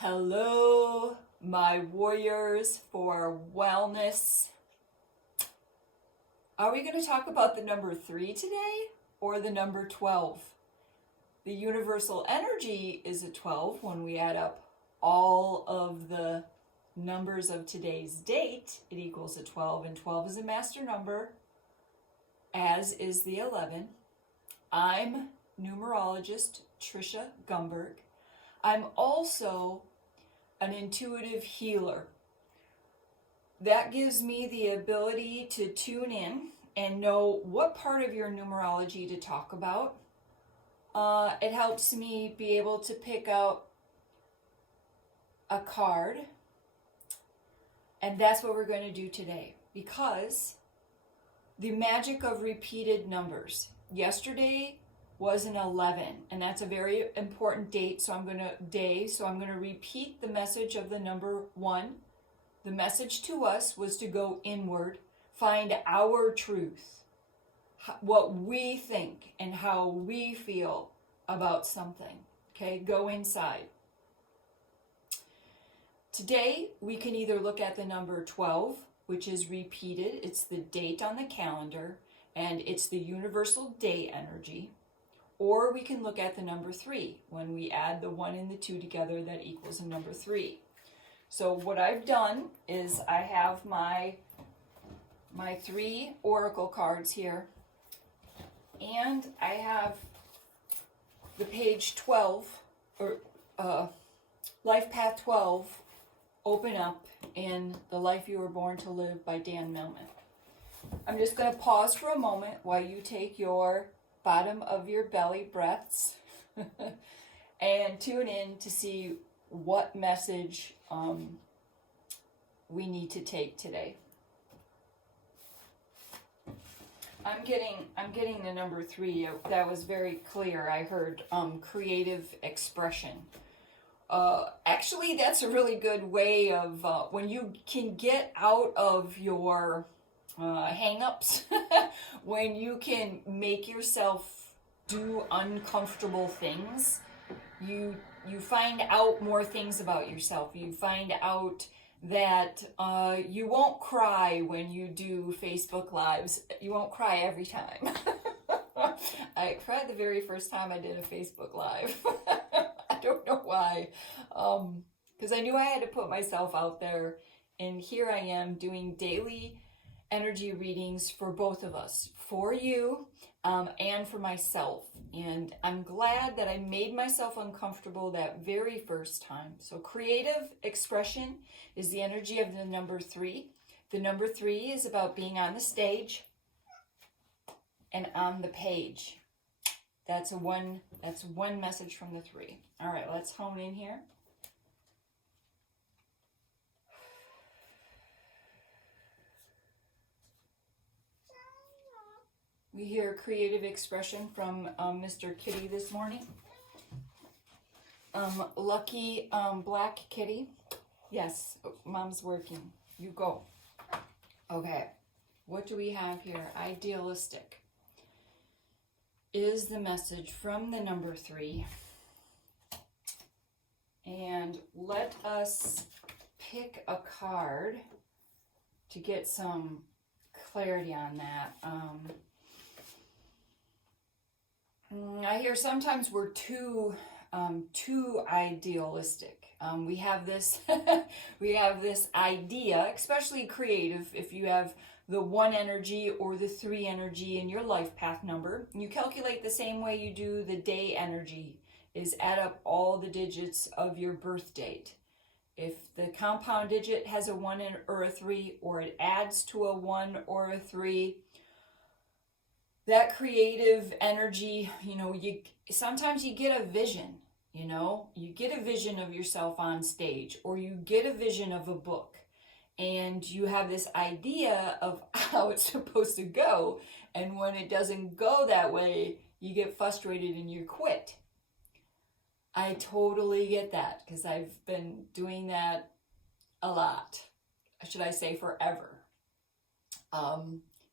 Hello, my warriors for wellness. Are we going to talk about the number 3 today or the number 12? The universal energy is a 12 when we add up all of the numbers of today's date. It equals a 12, and 12 is a master number, as is the 11. I'm numerologist Trisha Gumberg. I'm also an intuitive healer. That gives me the ability to tune in and know what part of your numerology to talk about. It helps me be able to pick out a card, and that's what we're going to do today, because the magic of repeated numbers. Yesterday was an 11, and that's a very important date, so I'm going to repeat the message of the number 1. The message to us was to go inward, find our truth, what we think and how we feel about something. Okay, go inside. Today we can either look at the number 12, which is repeated. It's the date on the calendar, and it's the universal day energy. Or we can look at the number 3. When we add the 1 and the 2 together, that equals a number 3. So what I've done is I have my 3 oracle cards here, and I have the page 12, or Life Path 12, open up in The Life You Were Born to Live by Dan Millman. I'm just going to pause for a moment while you take your bottom of your belly breaths and tune in to see what message we need to take today. I'm getting the number 3. That was very clear. I heard creative expression. Actually, that's a really good way of when you can get out of your hang-ups, when you can make yourself do uncomfortable things, you find out more things about yourself. You find out that you won't cry when you do Facebook Lives. You won't cry every time. I cried the very first time I did a Facebook Live. I don't know why. Because I knew I had to put myself out there, and here I am doing daily energy readings for both of us, for you and for myself. And I'm glad that I made myself uncomfortable that very first time. So creative expression is the energy of the number 3. The number 3 is about being on the stage and on the page. That's one message from the 3. All right, let's hone in here. We hear creative expression from Mr. Kitty this morning. Lucky Black Kitty. Yes, Mom's working. You go. Okay, what do we have here? Idealistic is the message from the number 3. And let us pick a card to get some clarity on that. I hear sometimes we're too idealistic. We have this idea, especially creative. If you have the 1 energy or the 3 energy in your life path number, you calculate the same way you do the day energy, is add up all the digits of your birth date. If the compound digit has a 1 or a 3, or it adds to a 1 or a 3, that creative energy, sometimes you get a vision, you get a vision of yourself on stage, or you get a vision of a book, and you have this idea of how it's supposed to go, and when it doesn't go that way, you get frustrated and you quit. I totally get that, because I've been doing that a lot. Should I say forever?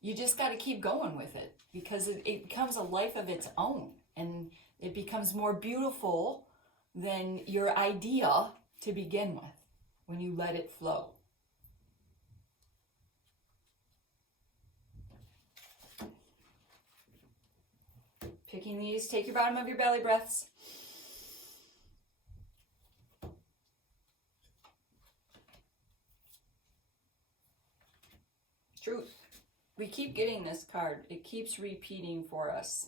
You just got to keep going with it, because it becomes a life of its own, and it becomes more beautiful than your idea to begin with when you let it flow. Picking these, take your bottom of your belly breaths. Truth. We keep getting this card. It keeps repeating for us.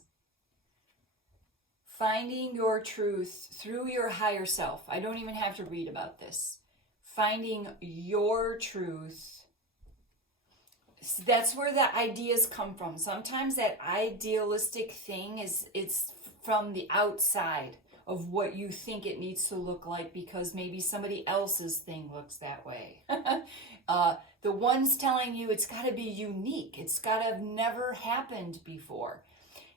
Finding your truth through your higher self. I don't even have to read about this. Finding your truth. That's where the ideas come from. Sometimes that idealistic thing it's from the outside of what you think it needs to look like because maybe somebody else's thing looks that way. The ones telling you it's got to be unique. It's got to have never happened before.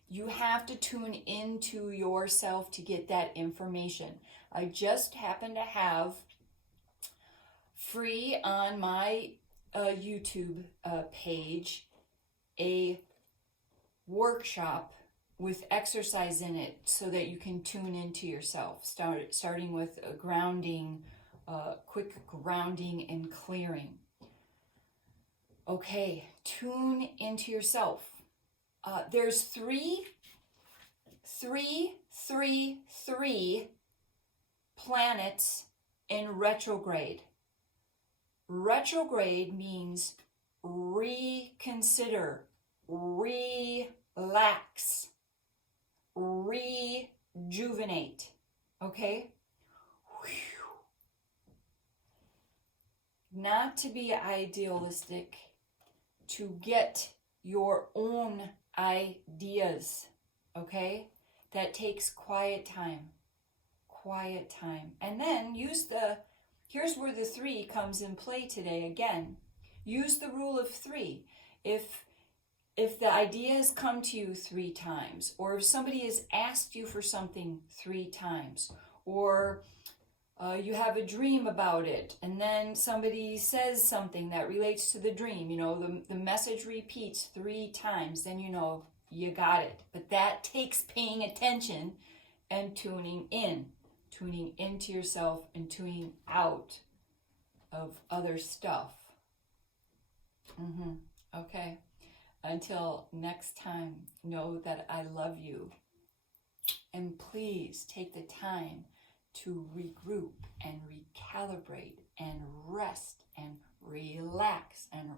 You have to tune into yourself to get that information. I just happen to have free on my YouTube page a workshop with exercise in it so that you can tune into yourself, starting with a grounding, quick grounding and clearing. Okay, tune into yourself. There's three planets in retrograde. Retrograde means reconsider, relax, rejuvenate. Okay? Whew. Not to be idealistic, to get your own ideas. Okay? That takes quiet time. Quiet time. And then here's where the 3 comes in play today again. Use the rule of 3. If the idea has come to you 3 times, or if somebody has asked you for something 3 times, or you have a dream about it, and then somebody says something that relates to the dream, the message repeats 3 times, then you know you got it. But that takes paying attention and tuning into yourself and tuning out of other stuff. Okay. Until next time, know that I love you. And please take the time to regroup and recalibrate and rest and relax and